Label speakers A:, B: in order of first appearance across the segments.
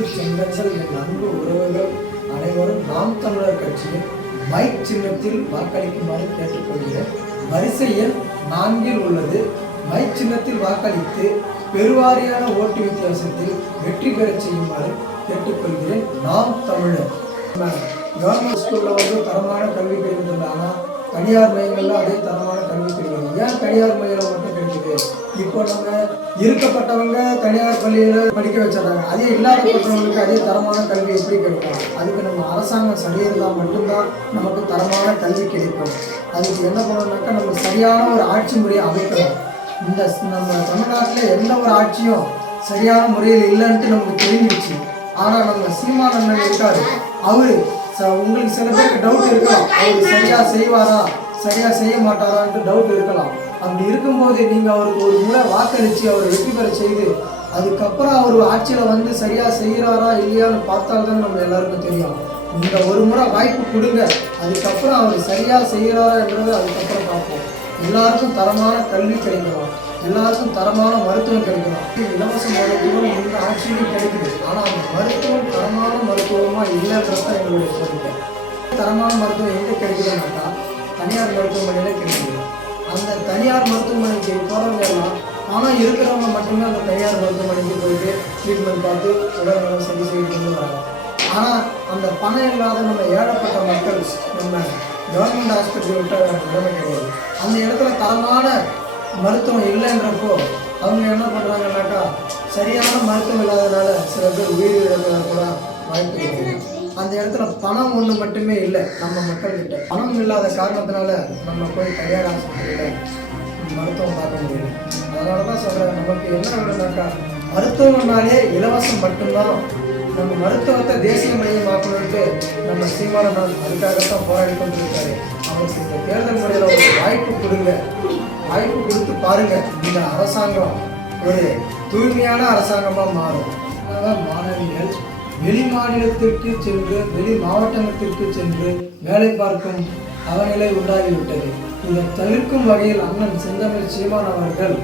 A: அன்பு சொந்தங்கள் என் அன்பு உறவுகள் அனைவரும் நாம் தமிழர் கட்சியின் மைக் சின்னத்தில் வாக்களிக்குமாறு கேட்டுக்கொள்கிறேன். வரிசை எண் நான்கில் உள்ளது. மைக் சின்னத்தில் வாக்களித்து பெருவாரியான ஓட்டு வித்தியாசத்தில் வெற்றி பெறச் செய்யுமாறு கேட்டுக்கொள்கிறேன். நாம் தமிழர். கவர்மெண்ட் ஸ்கூலில் வந்து தரமான கல்வி கிடைக்கிறது ஆனால் தனியார் மையங்களில் அதே தரமான கல்வி பெறுகிறது ஏன் தனியார் மையம் இப்போ நம்ம இருக்கப்பட்டவங்க தனியார் பள்ளியில் படிக்க வச்சிடறாங்க. அதே இல்லாதப்பட்டவங்களுக்கு அதே தரமான கல்வி எப்படி கிடைக்கும்? அதுக்கு நம்ம அரசாங்கம் சரியிருந்தால் மட்டும்தான் நமக்கு தரமான கல்வி கிடைக்கும். அதுக்கு என்ன பண்ணணும்னாக்கா நம்ம சரியான ஒரு ஆட்சி முறையை அமைக்கணும். இந்த நம்ம தமிழ்நாட்டில் எந்த ஒரு ஆட்சியும் சரியான முறையில் இல்லைன்ட்டு நமக்கு தெரிஞ்சிச்சு ஆனால் நம்ம சீமானந்தன் இருக்காரு. அவரு ச- உங்களுக்கு சில பேருக்கு டவுட் இருக்கலாம். அவர் சரியாக செய்வாரா? சரியாக செய்ய மாட்டாரான்ட்டு டவுட் இருக்கலாம். அப்படி இருக்கும்போது நீங்கள் அவருக்கு ஒரு முறை வாக்களித்து அவர் வெற்றி பெற செய்து அதுக்கப்புறம் அவர் ஆட்சியில் வந்து சரியாக செய்கிறாரா இல்லையான்னு பார்த்தால்தான் நம்ம எல்லாருக்கும் தெரியும். நீங்கள் ஒரு முறை வாய்ப்பு கொடுங்க அதுக்கப்புறம் அவர் செய்கிறாரா என்றத அதுக்கப்புறம் பார்ப்போம். எல்லாருக்கும் தரமான கல்வி கிடைக்கணும் எல்லாருக்கும் தரமான மருத்துவம் கிடைக்கணும் இலவச மருத்துவம் இந்த ஆட்சியிலும் கிடைக்குது ஆனால் அந்த மருத்துவம் தரமான மருத்துவமாக இல்லைன்றது தான் எங்களுடைய கோரிக்கை தரமான மருத்துவம் எங்கே கிடைக்குதுன்னாக்கா தனியார் மருத்துவமனையில் கிடைக்குது. தனியார் மருத்துவமனைக்கு போகிறவங்க எல்லாம் ஆனால் இருக்கிறவங்க மட்டுமே அந்த தனியார் மருத்துவமனைக்கு போயிட்டு ட்ரீட்மெண்ட் பார்த்து உடல்நலம் சரி செய்து வராங்க ஆனால் அந்த பணம் இல்லாத நம்ம ஏழப்பட்ட மக்கள் நம்ம கவர்மெண்ட் ஹாஸ்பிட்டல் விட்ட நிலைமை கிடையாது. அந்த இடத்துல தரமான மருத்துவம் இல்லைன்றப்போ அவங்க என்ன பண்ணுறாங்கன்னாக்கா சரியான மருத்துவம் இல்லாதனால சில பேர் உயிரிழக்க கூட வாய்ப்பு இருக்குது அந்த இடத்துல பணம் ஒன்று மட்டுமே இல்லை. நம்ம மக்கள்கிட்ட பணம் இல்லாத காரணத்தினால நம்ம போய் தனியார் ஆஸ்பத்திரியில் மருத்துவம் பார்க்க முடியல. அதனால தான் சொல்கிறேன் நமக்கு என்ன வேணும்னாக்கா மருத்துவம்னாலே இலவசம் மட்டும்தான். நம்ம மருத்துவத்தை தேசிய மையமாக்கணும்ட்டு நம்ம சீமானந்தான் அதுக்காகத்தான் போராடி கொண்டிருக்காரு. அவருக்கு இந்த தேர்தல் முறையில் ஒரு வாய்ப்பு கொடுங்க. வாய்ப்பு கொடுத்து பாருங்கள் இந்த அரசாங்கம் ஒரு தூய்மையான அரசாங்கமாக மாறும். அதனால மாணவிகள் வெளி மாநிலத்திற்கு சென்று வெளி மாவட்டத்திற்கு சென்று வேலை பார்க்கும் அவநிலை உண்டாகிவிட்டது. இதை தவிர்க்கும் வகையில் அண்ணன் செந்தமிழ் சீமான் அவர்கள்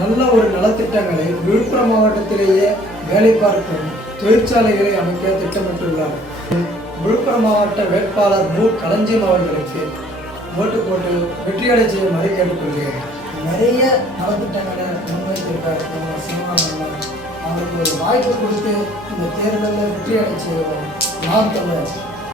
A: நல்ல ஒரு நலத்திட்டங்களை விழுப்புரம் மாவட்டத்திலேயே வேலை பார்க்கும் தொழிற்சாலைகளை அமைக்க திட்டமிட்டுள்ளார். விழுப்புரம் மாவட்ட வேட்பாளர் மு. களஞ்சியம் அவர்களுக்கு ஓட்டு போட்டு வெற்றியடை செய்யுமாறு கேட்டுக்கொள்கிறேன். நிறைய நலத்திட்டங்களை முன்வைத்திருக்கார் சீமான் சீமானந்தன் அவருக்கு ஒரு வாய்ப்பு கொடுத்து இந்த தேர்தலில் வெற்றி அடைச்சு நாம் தமிழர்.